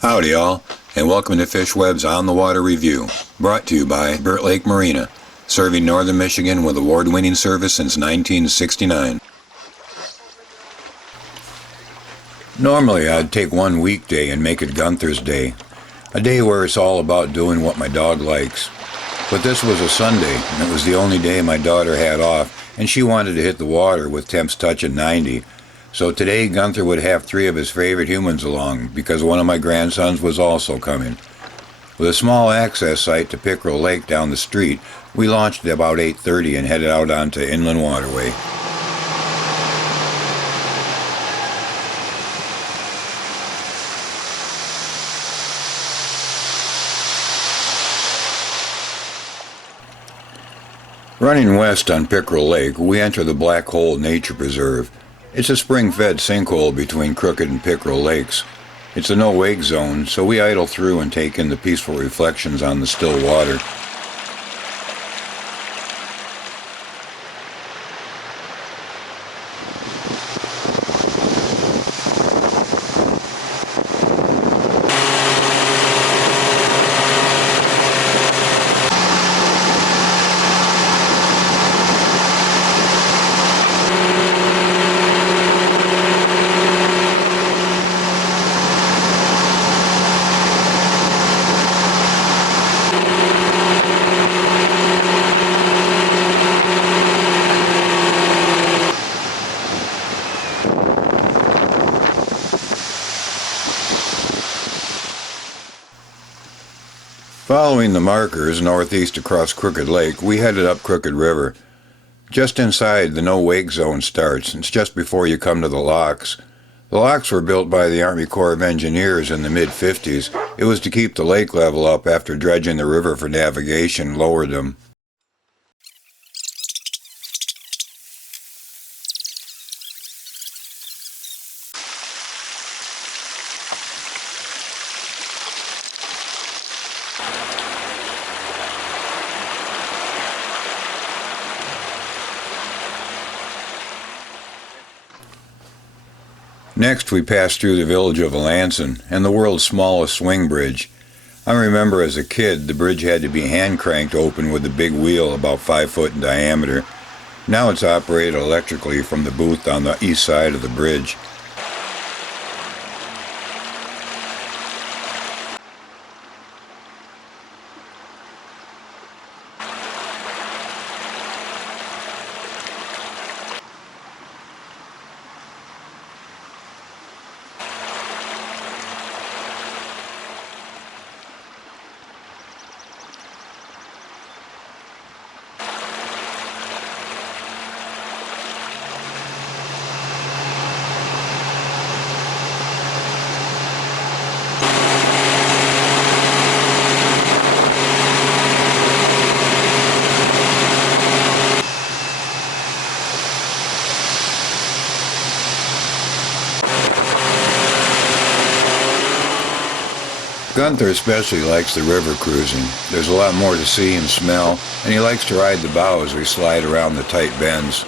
Howdy all, and welcome to Fish Web's On the Water Review, brought to you by Burt Lake Marina, serving northern Michigan with award-winning service since 1969. Normally I'd take one weekday and make it Gunther's Day, a day where it's all about doing what my dog likes. But this was a Sunday, and it was the only day my daughter had off, and she wanted to hit the water with temps touching 90. So today Gunther would have 3 of his favorite humans along, because one of my grandsons was also coming. With a small access site to Pickerel Lake down the street, we launched at about 8:30 and headed out onto Inland Waterway. Running west on Pickerel Lake, we enter the Black Hole Nature Preserve. It's a spring-fed sinkhole between Crooked and Pickerel Lakes. It's a no-wake zone, so we idle through and take in the peaceful reflections on the still water. Following the markers northeast across Crooked Lake, we headed up Crooked River. Just inside, the no-wake zone starts. It's just before you come to the locks. The locks were built by the Army Corps of Engineers in the mid-50s. It was to keep the lake level up after dredging the river for navigation lowered them. Next, we passed through the village of Allenson and the world's smallest swing bridge. I remember as a kid, the bridge had to be hand-cranked open with a big wheel about 5 foot in diameter. Now it's operated electrically from the booth on the east side of the bridge. Gunther especially likes the river cruising. There's a lot more to see and smell, and he likes to ride the bow as we slide around the tight bends.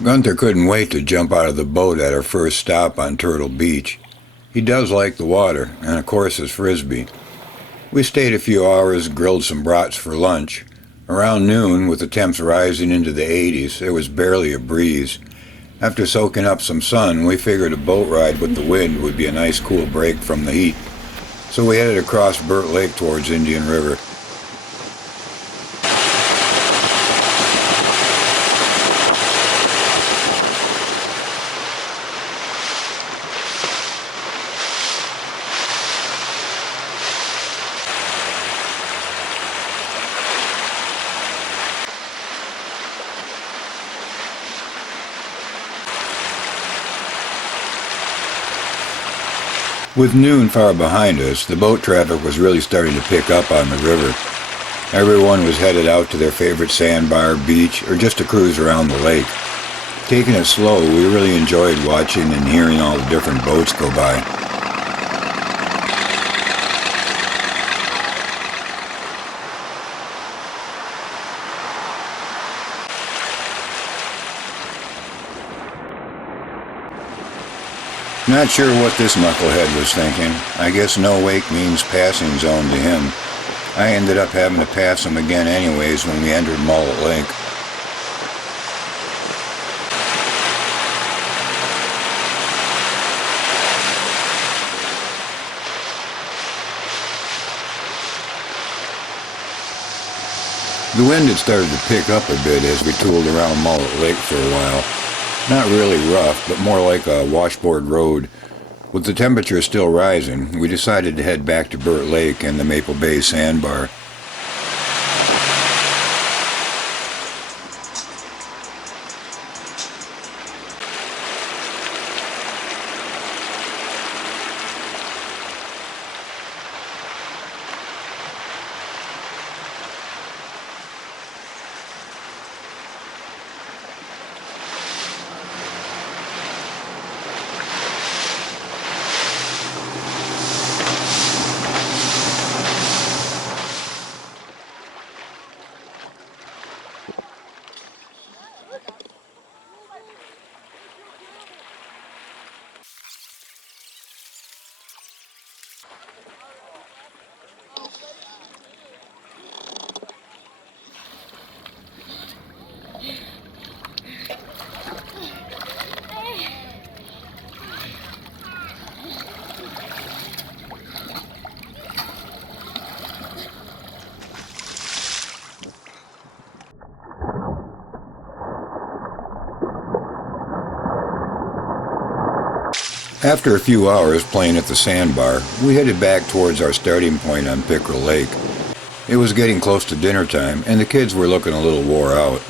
Gunther couldn't wait to jump out of the boat at our first stop on Turtle Beach. He does like the water, and of course his frisbee. We stayed a few hours, grilled some brats for lunch. Around noon, with the temps rising into the 80s, there was barely a breeze. After soaking up some sun, we figured a boat ride with the wind would be a nice cool break from the heat. So we headed across Burt Lake towards Indian River. With noon far behind us, the boat traffic was really starting to pick up on the river. Everyone was headed out to their favorite sandbar, beach, or just to cruise around the lake. Taking it slow, we really enjoyed watching and hearing all the different boats go by. Not sure what this knucklehead was thinking. I guess no wake means passing zone to him. I ended up having to pass him again anyways when we entered Mullet Lake. The wind had started to pick up a bit as we tooled around Mullet Lake for a while. Not really rough, but more like a washboard road. With the temperature still rising, we decided to head back to Burt Lake and the Maple Bay sandbar. After a few hours playing at the sandbar, we headed back towards our starting point on Pickerel Lake. It was getting close to dinner time, and the kids were looking a little wore out.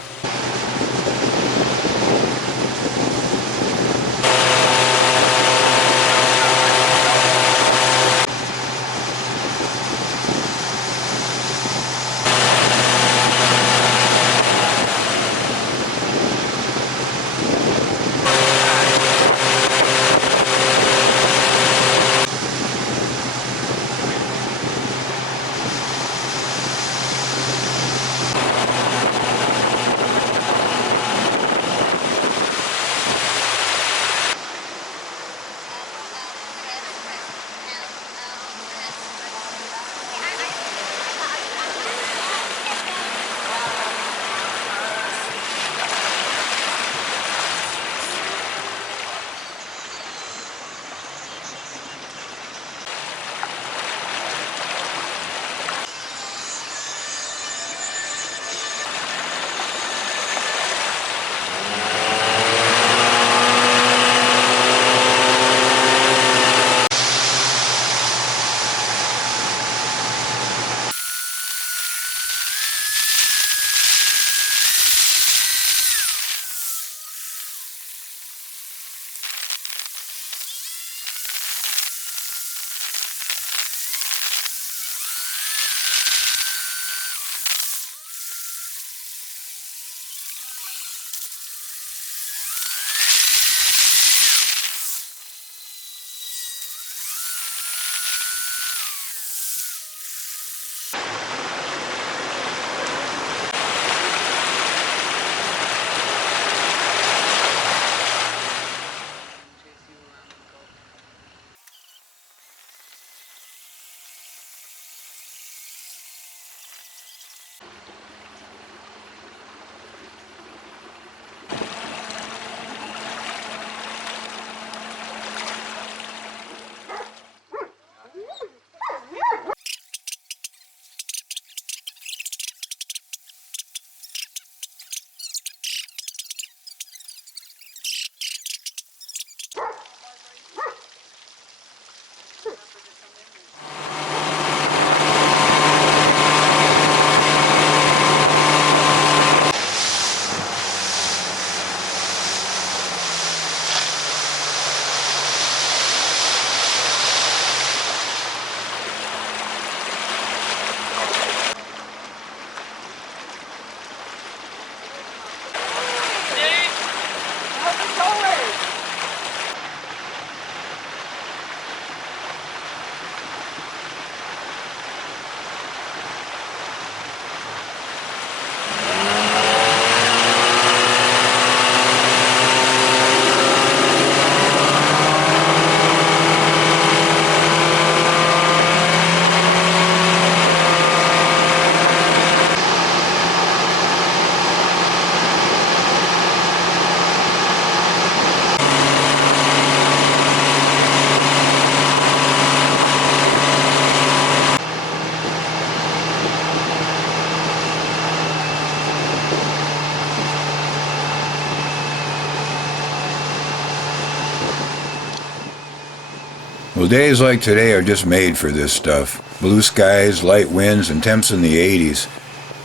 Well, days like today are just made for this stuff. Blue skies, light winds, and temps in the 80s.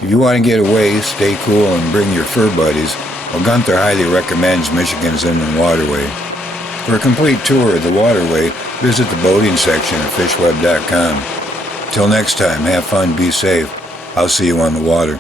If you want to get away, stay cool, and bring your fur buddies, well, Gunther highly recommends Michigan's Inland Waterway. For a complete tour of the waterway, visit the boating section at fishweb.com. Till next time, have fun, be safe. I'll see you on the water.